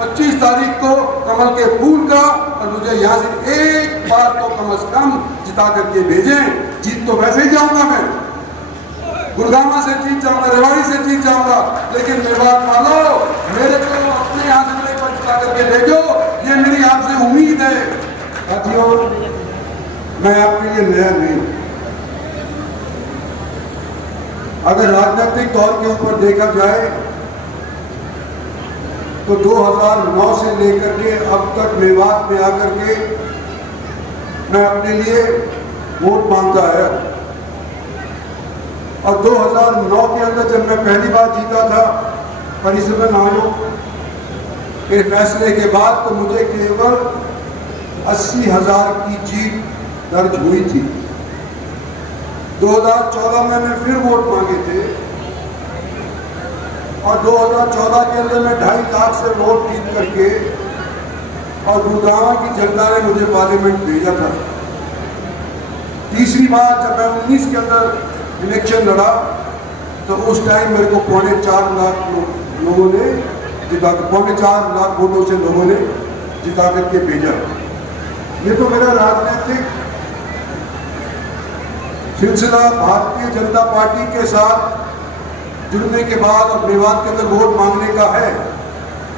25 तारीख को कमल के फूल का, और मुझे यहाँ से एक बार तो कम से कम जिता करके भेजें। जीत तो वैसे ही जाऊंगा मैं, गुड़गामा से जीत जाऊंगा, रेवाड़ी से जीत जाऊंगा, लेकिन मेवात वालों मेरे को अपने आंकड़े पर जिता करके भेजो, ये मेरी आपसे उम्मीद है। साथियों, मैं आपके लिए नया नहीं हूं। अगर राजनीतिक तौर के ऊपर देखा जाए तो 2009 से लेकर के अब तक मेवात में आकर के मैं अपने लिए वोट मांगता है, और 2009 के अंदर जब मैं पहली बार जीता था परिसमन आयोग के फैसले के बाद, तो मुझे केवल 80,000 की जीत दर्ज हुई थी। 2014 में मैं फिर वोट मांगे थे, और 2014 के अंदर मैं 2.5 लाख से वोट जीत करके, और गुड़गांव की जनता ने मुझे पार्लियामेंट भेजा था। तीसरी बार जब मैं 19 के अंदर इलेक्शन लड़ा, तो उस टाइम मेरे को 4.25 लाख लोगों ने जिता, 4.25 लाख वोटों से लोगों ने जिता करके भेजा। ये तो मेरा राजनीतिक सिलसिला भारतीय जनता पार्टी के साथ जुड़ने के बाद और मेवात के अंदर वोट मांगने का है,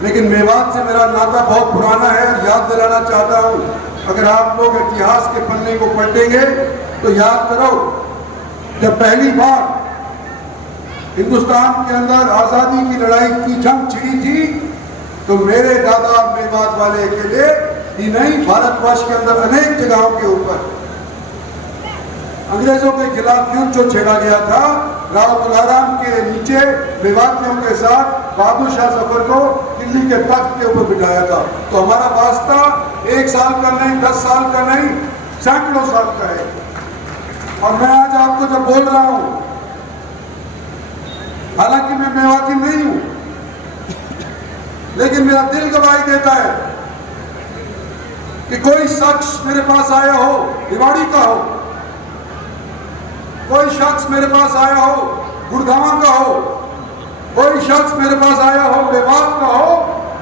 लेकिन मेवात से मेरा नाता बहुत पुराना है। और याद दिलाना चाहता हूं, अगर आप लोग इतिहास के पन्ने को पलटेंगे तो याद करो, जब पहली बार हिंदुस्तान के अंदर आजादी की लड़ाई की जंग छिड़ी थी, तो मेरे दादा मेवात वाले अकेले ही नहीं, भारतवर्ष के अंदर अनेक जगहों के ऊपर अंग्रेजों के खिलाफ युद्ध जो छेड़ा गया था, राव तुलाराम के नीचे मेवातियों के साथ बहादुर शाह जफर को दिल्ली के तख्त के ऊपर बिठाया था। तो हमारा वास्ता 1 साल का नहीं, 10 साल का नहीं, सैकड़ों साल का है। और मैं आज आपको जब बोल रहा हूं, हालांकि मैं मेवाती नहीं हूं, लेकिन मेरा दिल गवाही देता है कि कोई शख्स मेरे पास आया हो, रेवाड़ी का हो, कोई शख्स मेरे पास आया हो गुड़गांव का हो, कोई शख्स मेरे पास आया हो मेवात का हो,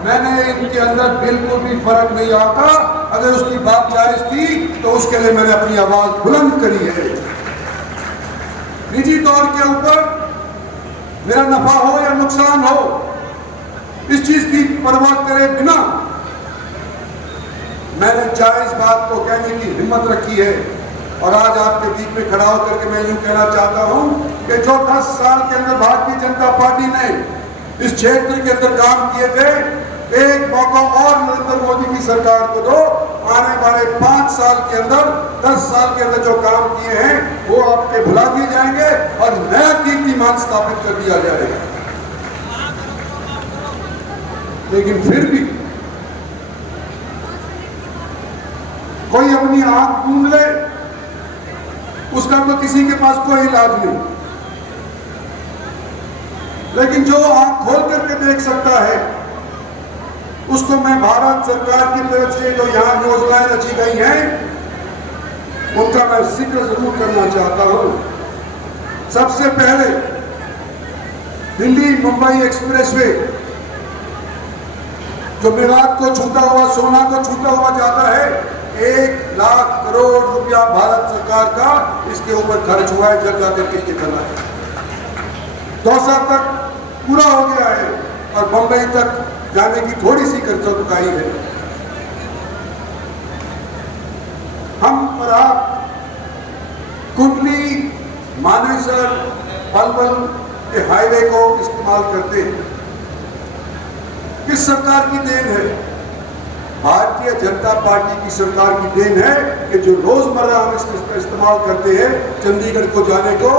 मैंने इनके अंदर बिल्कुल भी फर्क नहीं आता। अगर उसकी बात जायज थी तो उसके लिए मैंने अपनी आवाज बुलंद करी है। निजी तौर के ऊपर मेरा नफा हो या नुकसान हो, इस चीज की परवाह करे बिना मैंने जायज बात को कहने की हिम्मत रखी है। और आज आपके बीच में खड़ा होकर के मैं यूं कहना चाहता हूं कि जो 10 साल के अंदर भारतीय जनता पार्टी ने इस क्षेत्र के अंदर काम किए थे, एक मौका और नरेंद्र मोदी की सरकार को दो। आने वाले 5 साल के अंदर, 10 साल के अंदर जो काम किए हैं वो आपके भुला दिए जाएंगे और नया कीर्तिमान स्थापित कर दिया जाएगा। लेकिन फिर भी कोई अपनी आंख मूंद ले, उसका तो किसी के पास कोई इलाज नहीं, लेकिन जो आंख खोल करके देख सकता है, उसको मैं भारत सरकार की तरफ से जो यहां योजनाएं रची गई हैं उनका मैं जिक्र जरूर करना चाहता हूं। सबसे पहले दिल्ली मुंबई एक्सप्रेसवे जो मेवात को छूता हुआ, सोना को छूता हुआ जाता है, 1 लाख करोड़ रुपया भारत सरकार का इसके ऊपर खर्च हुआ है। जब जाकर के करना है, दौसा तक पूरा हो गया है और बंबई तक जाने की थोड़ी सी कर्तव्यताई है। हम पर आप कुंडली मानेसर पलवल के हाईवे को इस्तेमाल करते हैं, किस सरकार की देन है? भारतीय जनता पार्टी की सरकार की देन है कि जो रोजमर्रा हम इसका इस्तेमाल करते हैं चंडीगढ़ को जाने को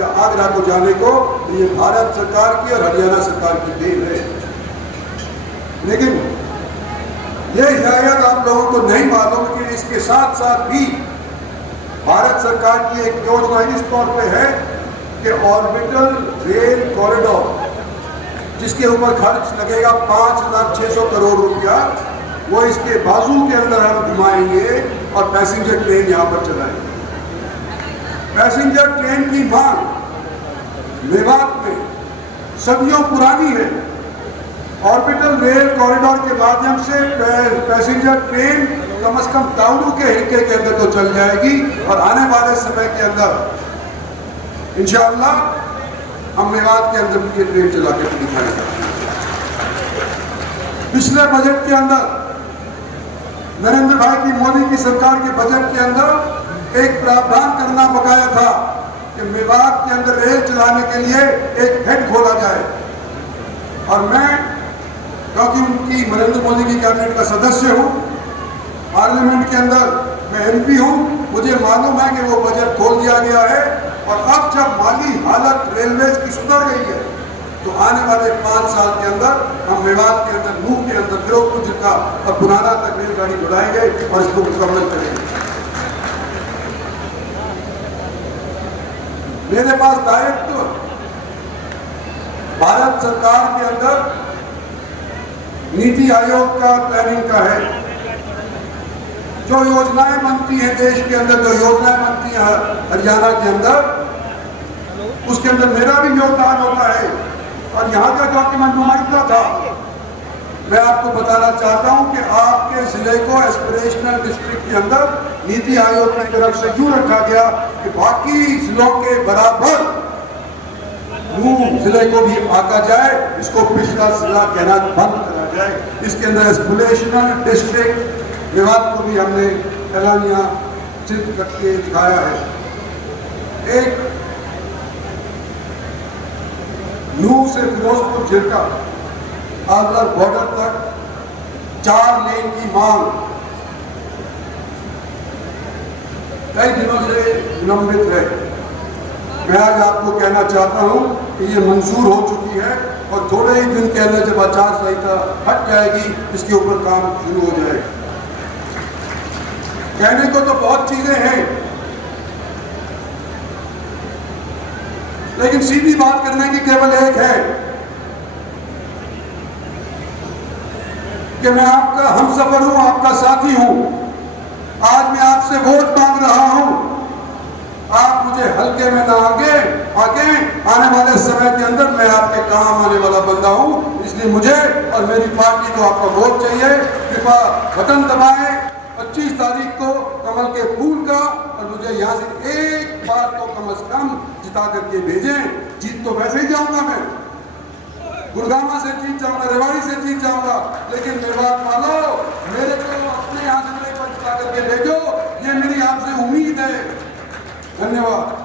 या आगरा को जाने को, ये भारत सरकार की और हरियाणा सरकार की देन है। लेकिन ये शायद आप लोगों को नहीं मालूम कि इसके साथ साथ भी भारत सरकार की एक योजना इस तौर पे है कि ऑर्बिटल रेल कॉरिडोर, जिसके ऊपर खर्च लगेगा 5,600 करोड़ रुपया, वो इसके बाजू के अंदर हम घुमाएंगे और पैसेंजर ट्रेन यहां पर चलाएंगे। पैसेंजर ट्रेन की मांग मेवात में सदियों पुरानी है। ऑर्बिटल रेल कॉरिडोर के माध्यम से पैसेंजर ट्रेन कम से कम ताउडू के हिलके के अंदर तो चल जाएगी और आने वाले समय के अंदर इंशाअल्लाह हम मेवात के अंदर भी ये ट्रेन चला के दिखाएंगे। पिछले बजट के अंदर नरेंद्र भाई की मोदी की सरकार के बजट के अंदर एक प्रावधान करना बकाया था कि मेवात के अंदर रेल चलाने के लिए एक हेड खोला जाए। और मैं क्योंकि उनकी नरेंद्र मोदी की कैबिनेट का सदस्य हूं, पार्लियामेंट के अंदर मैं एमपी हूं, मुझे मालूम है कि वो बजट खोल दिया गया है। और अब जब माली हालत रेलवेज की सुधर गई है तो आने वाले 5 साल के अंदर हम मेवात के अंदर, नूह के अंदर, फिरोजपुर का और पुराना तक रेलगाड़ी बढ़ाएंगे और इसको मुकम्मल करेंगे। मेरे पास दायित्व भारत सरकार के अंदर नीति आयोग का प्लानिंग का है। जो योजनाएं बनती हैं देश के अंदर, जो योजनाएं बनती हैं हरियाणा के अंदर, उसके अंदर मेरा भी योगदान होता है। और यहाँ का क्योंकि मैं नुमाइंदा था, मैं आपको बताना चाहता हूँ कि आपके जिले को एस्पिरेशनल डिस्ट्रिक्ट के अंदर नीति आयोग की तरफ से यूं रखा गया कि बाकी जिलों के बराबर नूह जिले को भी आका जाए, इसको पिछड़ा जिला कहना बंद करा जाए। इसके अंदर एस्पिरेशनल डिस्ट्रिक्ट मेवात को भी हमने ऐलानिया चित्र करके दिखाया है। एक नूह से फिरोजपुर झिरका आगरा बॉर्डर तक 4 लेन की मांग कई दिनों से विलंबित है। मैं आज आपको कहना चाहता हूं कि ये मंजूर हो चुकी है और थोड़े ही दिन के अंदर जब आचार संहिता हट जाएगी, इसके ऊपर काम शुरू हो जाएगा। कहने को तो बहुत चीजें हैं, लेकिन सीधी बात करने की केवल एक है कि मैं आपका हमसफर हूं, आपका साथी हूं। आज मैं आपसे वोट मांग रहा हूं, आप मुझे हल्के में ना आगे आने वाले समय के अंदर मैं आपके काम आने वाला बंदा हूं। इसलिए मुझे और मेरी पार्टी को आपका वोट चाहिए। कृपया बटन दबाएं 25 तारीख को कमल के फूल का, और मुझे यहाँ से एक बार तो कम से कम जिता करके भेजें। जीत तो वैसे ही जाऊंगा, मैं गुड़गामा से जीत जाऊंगा, रेवाड़ी से जीत जाऊंगा, लेकिन मेवात वालों मेरे को अपने यहाँ से जिता करके भेजो, ये मेरी आपसे उम्मीद है। धन्यवाद।